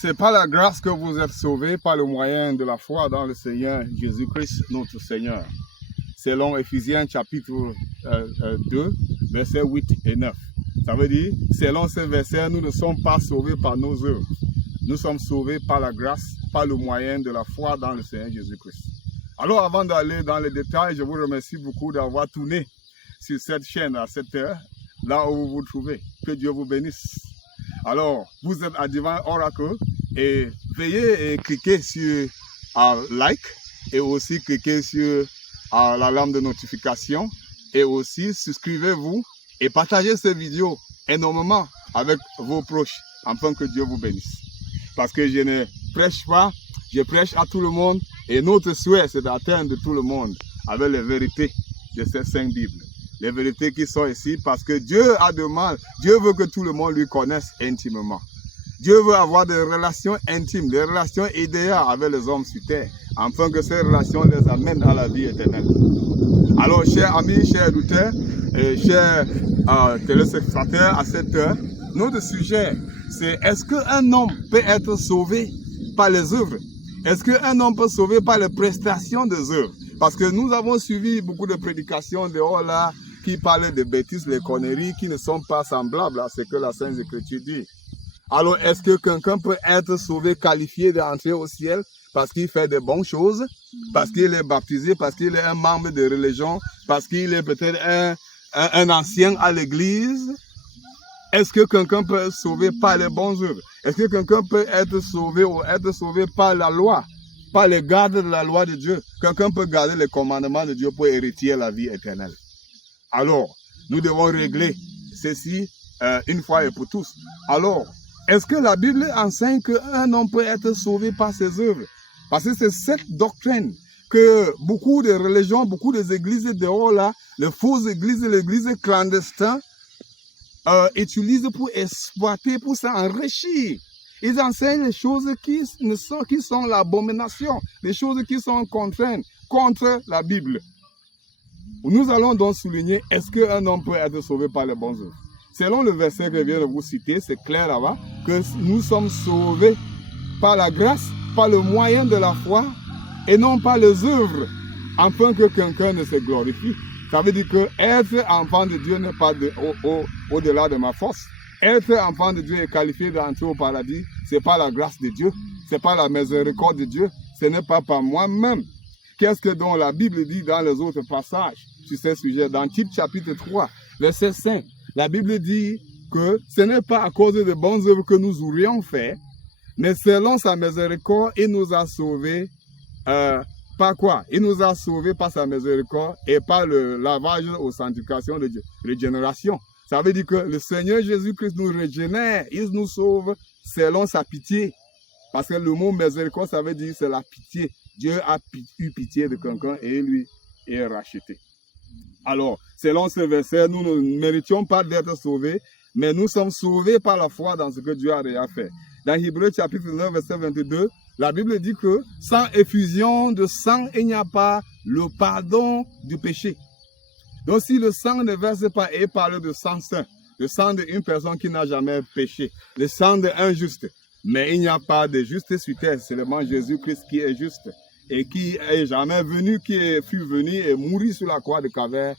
C'est par la grâce que vous êtes sauvés par le moyen de la foi dans le Seigneur Jésus-Christ, notre Seigneur. Selon Éphésiens chapitre 2, versets 8 et 9. Ça veut dire, selon ces versets, nous ne sommes pas sauvés par nos œuvres. Nous sommes sauvés par la grâce, par le moyen de la foi dans le Seigneur Jésus-Christ. Alors, avant d'aller dans les détails, je vous remercie beaucoup d'avoir tourné sur cette chaîne à cette heure, là où vous vous trouvez. Que Dieu vous bénisse. Alors, vous êtes à Divin Oracle et veuillez et cliquer sur like et aussi cliquer sur la lampe de notification et aussi souscrivez-vous et partagez cette vidéo énormément avec vos proches afin que Dieu vous bénisse. Parce que je ne prêche pas, je prêche à tout le monde et notre souhait c'est d'atteindre tout le monde avec les vérités de cette Sainte Bible. Les vérités qui sont ici parce que Dieu a demandé, Dieu veut que tout le monde lui connaisse intimement. Dieu veut avoir des relations intimes, des relations idéales avec les hommes sur terre, afin que ces relations les amènent à la vie éternelle. Alors, chers amis, chers auditeurs, chers téléspectateurs, à cette heure, notre sujet, c'est est-ce qu'un homme peut être sauvé par les œuvres? Est-ce qu'un homme peut être sauvé par les prestations des œuvres? Parce que nous avons suivi beaucoup de prédications dehors là, qui parlent de bêtises, les conneries, qui ne sont pas semblables à ce que la Sainte Écriture dit. Alors, est-ce que quelqu'un peut être sauvé, qualifié d'entrer au ciel parce qu'il fait de bonnes choses, parce qu'il est baptisé, parce qu'il est un membre de religion, parce qu'il est peut-être un ancien à l'église? Est-ce que quelqu'un peut être sauvé par les bonnes œuvres? Est-ce que quelqu'un peut être sauvé ou être sauvé par la loi, par les gardes de la loi de Dieu? Quelqu'un peut garder les commandements de Dieu pour hériter la vie éternelle. Alors, nous devons régler ceci une fois et pour tous. Alors, est-ce que la Bible enseigne qu'un homme peut être sauvé par ses œuvres? Parce que c'est cette doctrine que beaucoup de religions, beaucoup des églises dehors là, les fausses églises, les églises clandestines, utilisent pour exploiter, pour s'enrichir. Ils enseignent les choses qui sont l'abomination, les choses qui sont contraires, contre la Bible. Nous allons donc souligner, est-ce qu'un homme peut être sauvé par les bonnes œuvres? Selon le verset que je viens de vous citer, c'est clair là-bas, que nous sommes sauvés par la grâce, par le moyen de la foi, et non par les œuvres, afin que quelqu'un ne se glorifie. Ça veut dire que être enfant de Dieu n'est pas au-delà de ma force. Être enfant de Dieu est qualifié d'entrer au paradis, c'est pas la grâce de Dieu, c'est pas la miséricorde de Dieu, ce n'est pas par moi-même. Qu'est-ce que donc la Bible dit dans les autres passages sur ces sujets? Dans Tite chapitre 3, verset 5, la Bible dit que ce n'est pas à cause de bonnes œuvres que nous aurions fait, mais selon sa miséricorde, il nous a sauvés par quoi? Il nous a sauvés par sa miséricorde et par le lavage aux sanctifications de Dieu, régénération. Ça veut dire que le Seigneur Jésus-Christ nous régénère, il nous sauve selon sa pitié. Parce que le mot miséricorde, ça veut dire c'est la pitié. Dieu a eu pitié de quelqu'un et lui est racheté. Alors, selon ce verset, nous ne méritions pas d'être sauvés, mais nous sommes sauvés par la foi dans ce que Dieu a déjà fait. Dans Hébreux chapitre 9, verset 22, la Bible dit que sans effusion de sang, il n'y a pas le pardon du péché. Donc si le sang ne verse pas, et parle de sang saint, le sang d'une personne qui n'a jamais péché, le sang d'un juste. Mais il n'y a pas de juste sur terre, c'est seulement Jésus-Christ qui est juste et qui est jamais venu, fut venu et mourit sur la croix de Calvaire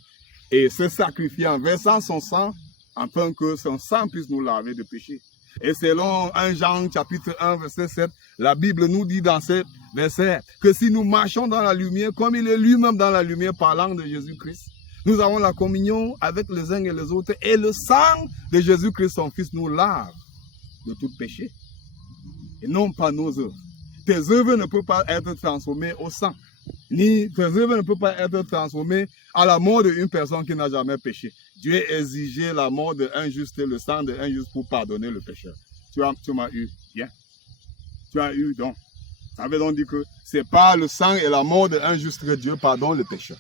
et se sacrifier en versant son sang afin que son sang puisse nous laver de péché. Et selon 1 Jean chapitre 1 verset 7, la Bible nous dit dans ce verset que si nous marchons dans la lumière, comme il est lui-même dans la lumière parlant de Jésus-Christ, nous avons la communion avec les uns et les autres et le sang de Jésus-Christ, son Fils, nous lave de tout péché. Et non pas nos œuvres. Tes œuvres ne peuvent pas être transformées au sang. Ni tes œuvres ne peuvent pas être transformées à la mort d'une personne qui n'a jamais péché. Dieu exigeait la mort d'un juste, le sang d'un juste pour pardonner le pécheur. Tu m'as eu, bien. Tu as eu donc. Ça veut donc dire que c'est par le sang et la mort d'un juste que Dieu pardonne le pécheur.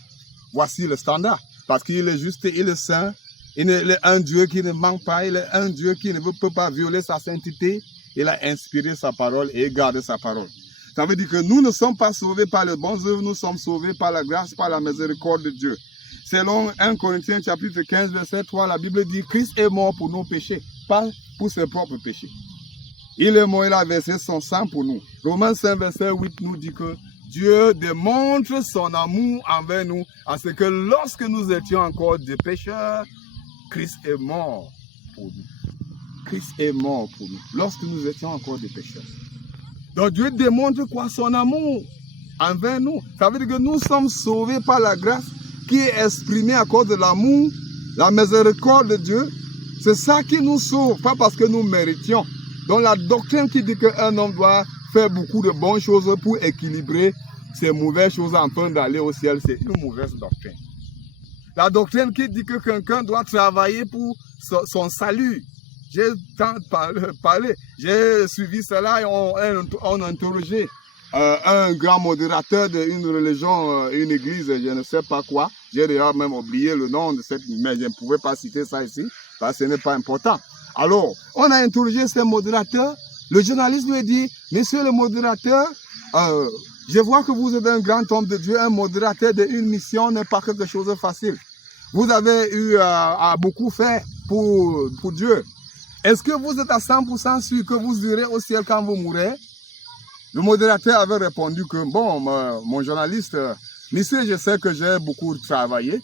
Voici le standard. Parce qu'il est juste, il est saint. Il est un Dieu qui ne manque pas. Il est un Dieu qui ne peut pas violer sa sainteté. Il a inspiré sa parole et gardé sa parole. Ça veut dire que nous ne sommes pas sauvés par les bonnes œuvres, nous sommes sauvés par la grâce, par la miséricorde de Dieu. Selon 1 Corinthiens chapitre 15, verset 3, la Bible dit « Christ est mort pour nos péchés, pas pour ses propres péchés. » Il est mort, il a versé son sang pour nous. Romains 5, verset 8 nous dit que Dieu démontre son amour envers nous, en ce que lorsque nous étions encore des pécheurs, Christ est mort pour nous. Christ est mort pour nous, lorsque nous étions encore des pécheurs. Donc Dieu démontre quoi? Son amour envers nous. Ça veut dire que nous sommes sauvés par la grâce qui est exprimée à cause de l'amour, la miséricorde de Dieu. C'est ça qui nous sauve, pas parce que nous méritions. Donc la doctrine qui dit qu'un homme doit faire beaucoup de bonnes choses pour équilibrer ces mauvaises choses afin d'aller au ciel, c'est une mauvaise doctrine. La doctrine qui dit que quelqu'un doit travailler pour son salut. J'ai tant parlé, j'ai suivi cela et on a interrogé un grand modérateur d'une religion, une église, je ne sais pas quoi. J'ai déjà même oublié le nom de cette, mais je ne pouvais pas citer ça ici, parce que ce n'est pas important. Alors, on a interrogé ce modérateur. Le journaliste lui a dit, monsieur le modérateur, je vois que vous êtes un grand homme de Dieu, un modérateur d'une mission n'est pas quelque chose de facile. Vous avez eu à beaucoup faire pour Dieu. Est-ce que vous êtes à 100% sûr que vous irez au ciel quand vous mourrez? Le modérateur avait répondu que, bon, mon journaliste, monsieur, je sais que j'ai beaucoup travaillé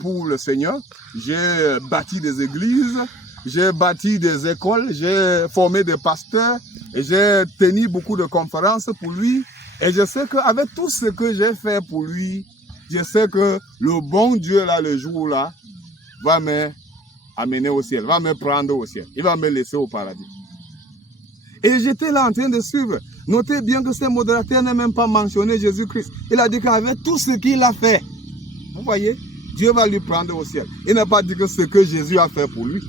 pour le Seigneur. J'ai bâti des églises, j'ai bâti des écoles, j'ai formé des pasteurs, et j'ai tenu beaucoup de conférences pour lui. Et je sais qu'avec tout ce que j'ai fait pour lui, je sais que le bon Dieu, là, le jour là, va m'amener au ciel, va me prendre au ciel. Il va me laisser au paradis. Et j'étais là en train de suivre. Notez bien que ce modérateur n'a même pas mentionné Jésus-Christ. Il a dit qu'avec tout ce qu'il a fait, vous voyez, Dieu va lui prendre au ciel. Il n'a pas dit que ce que Jésus a fait pour lui.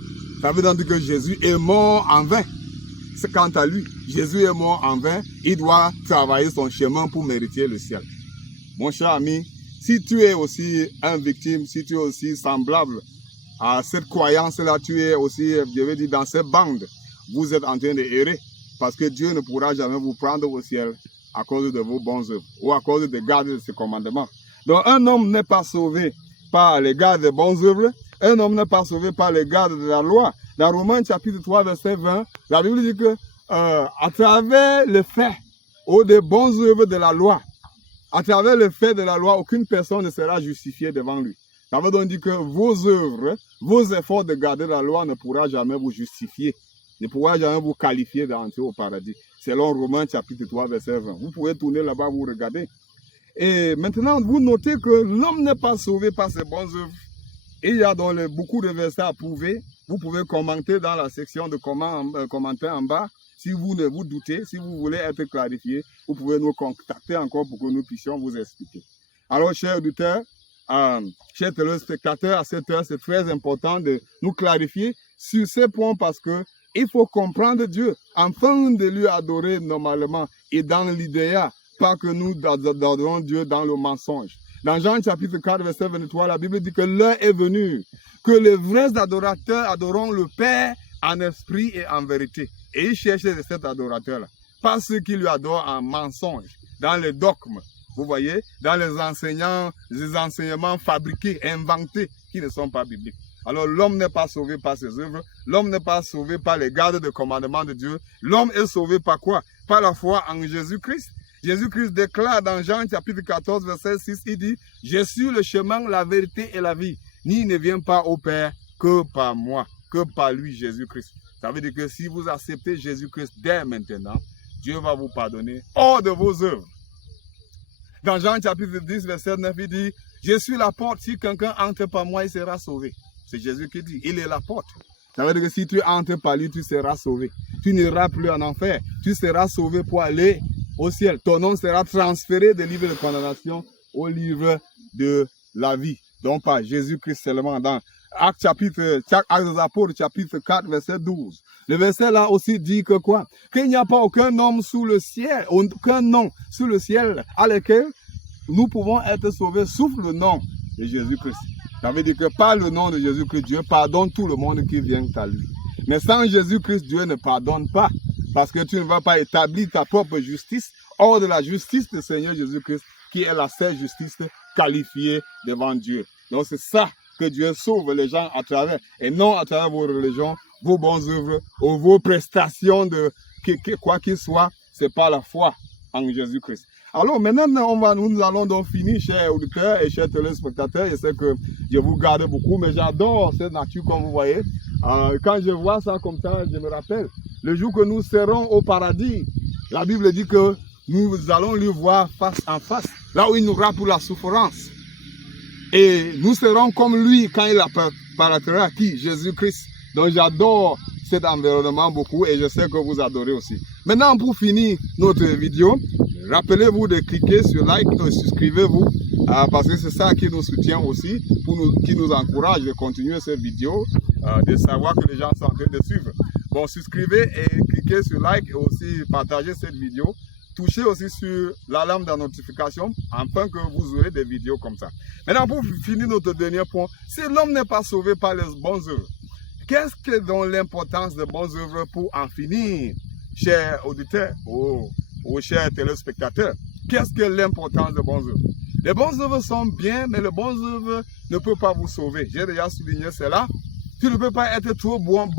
Ça veut donc dire que Jésus est mort en vain. C'est quant à lui. Jésus est mort en vain. Il doit travailler son chemin pour mériter le ciel. Mon cher ami, si tu es aussi une victime, si tu es aussi semblable à cette croyance-là, tu es aussi, je veux dire, dans cette bande, vous êtes en train de errer. Parce que Dieu ne pourra jamais vous prendre au ciel à cause de vos bonnes œuvres ou à cause de garder ses commandements. Donc un homme n'est pas sauvé par les gardes des bonnes œuvres. Un homme n'est pas sauvé par les gardes de la loi. Dans Romains chapitre 3, verset 20, la Bible dit que à travers le fait ou des bonnes œuvres de la loi, à travers le fait de la loi, aucune personne ne sera justifiée devant lui. Ça veut donc dire que vos œuvres, vos efforts de garder la loi ne pourra jamais vous justifier, ne pourra jamais vous qualifier d'entrer au paradis. Selon Romains chapitre 3, verset 20. Vous pouvez tourner là-bas, vous regardez. Et maintenant, vous notez que l'homme n'est pas sauvé par ses bonnes œuvres. Et il y a donc beaucoup de versets à prouver. Vous pouvez commenter dans la section de commentaires en bas. Si vous ne vous doutez, si vous voulez être clarifié, vous pouvez nous contacter encore pour que nous puissions vous expliquer. Alors, chers auditeurs, chers téléspectateurs, à cette heure, c'est très important de nous clarifier sur ces points parce que il faut comprendre Dieu afin de lui adorer normalement et dans l'idéal, pas que nous adorons Dieu dans le mensonge. Dans Jean chapitre 4, verset 23, la Bible dit que l'heure est venue, que les vrais adorateurs adoreront le Père en esprit et en vérité. Et il cherche cet adorateur-là, pas ceux qui lui adorent en mensonge, dans les dogmes, vous voyez, dans les enseignements fabriqués, inventés, qui ne sont pas bibliques. Alors l'homme n'est pas sauvé par ses œuvres, l'homme n'est pas sauvé par les gardes de commandement de Dieu, l'homme est sauvé par quoi? Par la foi en Jésus-Christ. Jésus-Christ déclare dans Jean chapitre 14, verset 6, il dit, « Je suis le chemin, la vérité et la vie. Ni ne vient pas au Père que par moi, que par lui, Jésus-Christ. » Ça veut dire que si vous acceptez Jésus-Christ dès maintenant, Dieu va vous pardonner hors de vos œuvres. Dans Jean chapitre 10, verset 9, il dit, « Je suis la porte, si quelqu'un entre par moi, il sera sauvé. » C'est Jésus qui dit, il est la porte. Ça veut dire que si tu entres par lui, tu seras sauvé. Tu n'iras plus en enfer. Tu seras sauvé pour aller au ciel. Ton nom sera transféré des livres de condamnation au livre de la vie. Donc par Jésus-Christ seulement. Dans Actes des Apôtres, chapitre 4, verset 12. Le verset là aussi dit que quoi? Qu'il n'y a pas aucun homme sous le ciel, aucun nom sous le ciel à lequel nous pouvons être sauvés, sauf le nom de Jésus-Christ. Ça veut dire que par le nom de Jésus-Christ, Dieu pardonne tout le monde qui vient à lui. Mais sans Jésus-Christ, Dieu ne pardonne pas. Parce que tu ne vas pas établir ta propre justice hors de la justice du Seigneur Jésus-Christ, qui est la seule justice qualifiée devant Dieu. Donc c'est ça que Dieu sauve les gens à travers, et non à travers vos religions, vos bonnes œuvres, ou vos prestations quoi qu'il soit, c'est par la foi en Jésus-Christ. Alors maintenant, nous allons donc finir, chers auditeurs et chers téléspectateurs. Je sais que je vous garde beaucoup, mais j'adore cette nature comme vous voyez. Quand je vois ça comme ça, je me rappelle le jour que nous serons au paradis. La Bible dit que nous allons lui voir face en face, là où il nous aura pour la souffrance. Et nous serons comme lui quand il apparaîtra, qui? Jésus-Christ. Donc j'adore cet environnement beaucoup et je sais que vous adorez aussi. Maintenant, pour finir notre vidéo, rappelez-vous de cliquer sur like et suscrivez-vous parce que c'est ça qui nous soutient aussi, qui nous encourage de continuer cette vidéo, de savoir que les gens sont en train de suivre. Bon, souscrivez et cliquez sur like et aussi partagez cette vidéo. Touchez aussi sur l'alarme de notification afin que vous aurez des vidéos comme ça. Maintenant, pour finir notre dernier point, si l'homme n'est pas sauvé par les bonnes œuvres, qu'est-ce que donc l'importance des bonnes œuvres pour en finir, chers auditeurs ou chers téléspectateurs? Qu'est-ce que l'importance des bonnes œuvres? Les bonnes œuvres sont bien, mais les bonnes œuvres ne peuvent pas vous sauver. J'ai déjà souligné cela. Tu ne peux pas être trop bon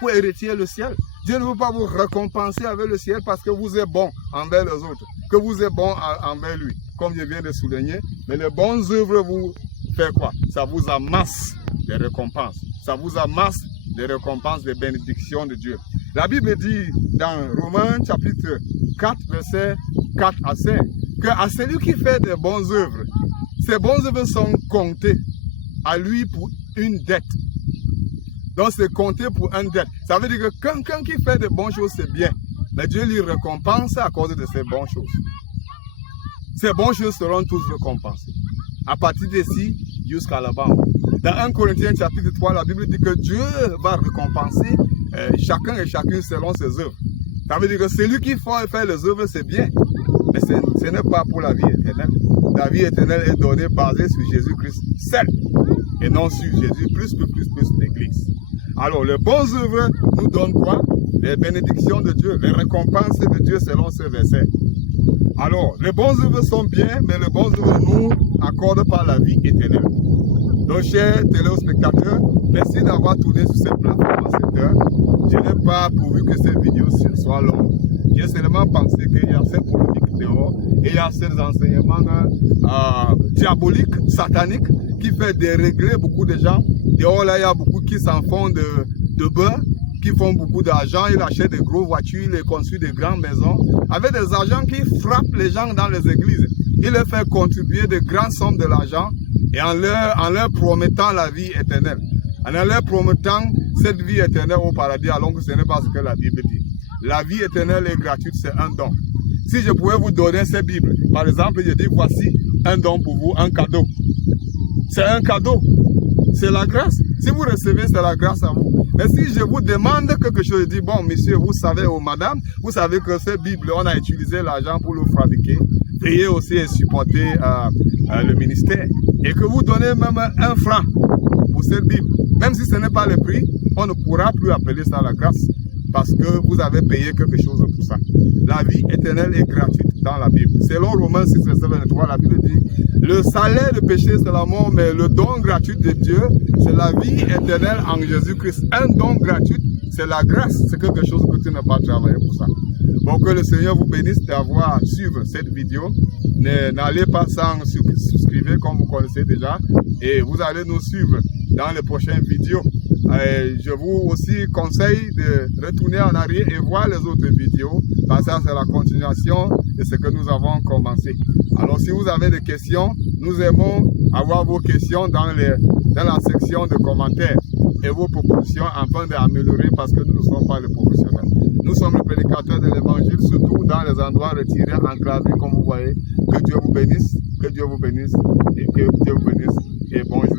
pour hériter le ciel. Dieu ne veut pas vous récompenser avec le ciel parce que vous êtes bon envers les autres, que vous êtes bon envers lui, comme je viens de souligner. Mais les bonnes œuvres vous font quoi? Ça vous amasse des récompenses. Ça vous amasse des récompenses, des bénédictions de Dieu. La Bible dit dans Romains chapitre 4, versets 4 à 5, que à celui qui fait des bonnes œuvres, ces bonnes œuvres sont comptées à lui pour une dette. Donc c'est compté pour une dette. Ça veut dire que quelqu'un qui fait de bonnes choses, c'est bien. Mais Dieu lui récompense à cause de ces bonnes choses. Ces bonnes choses seront tous récompensées. À partir d'ici jusqu'à là-bas. Dans 1 Corinthiens chapitre 3, la Bible dit que Dieu va récompenser chacun et chacune selon ses œuvres. Ça veut dire que celui qui fait les œuvres, c'est bien. Mais ce n'est pas pour la vie éternelle. La vie éternelle est donnée basée sur Jésus-Christ seul. Et non sur Jésus plus l'Église. Alors, les bonnes œuvres nous donnent quoi? Les bénédictions de Dieu, les récompenses de Dieu selon ce verset. Alors, les bonnes œuvres sont bien, mais les bonnes œuvres nous accordent pas la vie éternelle. Donc, chers téléspectateurs, merci d'avoir tourné sur cette plateforme à cette heure. Je n'ai pas pourvu que cette vidéo soit longue. J'ai seulement pensé qu'il y a cette politique dehors et il y a ces enseignements diaboliques, sataniques, qui fait dérégler beaucoup de gens. Dehors, là, il y a beaucoup qui s'en font de beurre, qui font beaucoup d'argent. Ils achètent des grosses voitures, ils construisent des grandes maisons, avec des agents qui frappent les gens dans les églises. Ils leur font contribuer de grandes sommes de l'argent et en leur promettant la vie éternelle. En leur promettant cette vie éternelle au paradis, alors que ce n'est pas ce que la Bible dit. La vie éternelle est gratuite, c'est un don. Si je pouvais vous donner cette Bible, par exemple, je dis voici un don pour vous, un cadeau. C'est un cadeau. C'est la grâce. Si vous recevez, c'est la grâce à vous. Mais si je vous demande quelque chose, je dis, bon, monsieur, vous savez, ou madame, vous savez que cette Bible, on a utilisé l'argent pour le fabriquer, payer aussi et supporter le ministère. Et que vous donnez même 1 franc pour cette Bible. Même si ce n'est pas le prix, on ne pourra plus appeler ça la grâce. Parce que vous avez payé quelque chose pour ça. La vie éternelle est gratuite dans la Bible. Selon Romains 6, verset 23, la Bible dit, le salaire du péché, c'est la mort, mais le don gratuit de Dieu, c'est la vie éternelle en Jésus-Christ. Un don gratuit, c'est la grâce. C'est quelque chose que tu n'as pas travaillé pour ça. Bon, que le Seigneur vous bénisse d'avoir suivi cette vidéo. N'allez pas sans souscrire comme vous connaissez déjà. Et vous allez nous suivre dans les prochaines vidéos. Je vous aussi conseille de retourner en arrière et voir les autres vidéos, parce que c'est la continuation de ce que nous avons commencé. Alors si vous avez des questions, nous aimons avoir vos questions dans la section de commentaires et vos propositions afin d'améliorer, parce que nous ne sommes pas les professionnels. Nous sommes les prédicateurs de l'évangile, surtout dans les endroits retirés, enclavés, comme vous voyez. Que Dieu vous bénisse, que Dieu vous bénisse et que Dieu vous bénisse et bonjour.